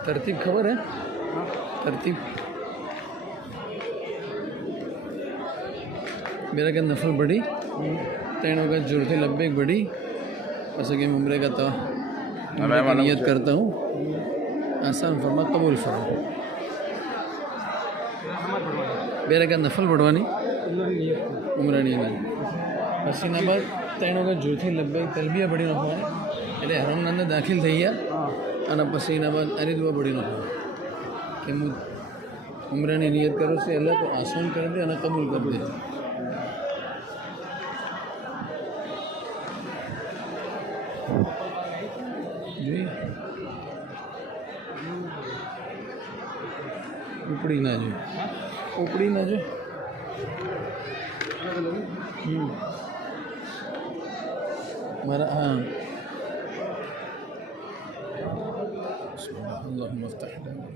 तरतीब खबर है? तरतीब मेरा क्या नफल बड़ी तैन होगा जुर्ती लब्बेक बड़ी ऐसा कि उम्रे का तो मैं नियत करता हूँ आसान फरमा कबूल फरमा मेरा क्या नफल बढ़वानी उम्र नहीं बनी पसीना बाद तैन होगा जुर्ती लब्बेक तलबिया बड़ी नफवानी એટલે હરમના અંદર દાખલ થઈ ગયા અને પછી એના બાદ અરે દુઆ બળી નાખો કે હું ઉમરાની નિયત કરું છું એટલે તો આસાન કરી દે અને કબૂલ કરી દે જોઈએ ઉપડી ના જોઈએ ઉપડી ના જોઈએ મારા હા اللهم افتح لنا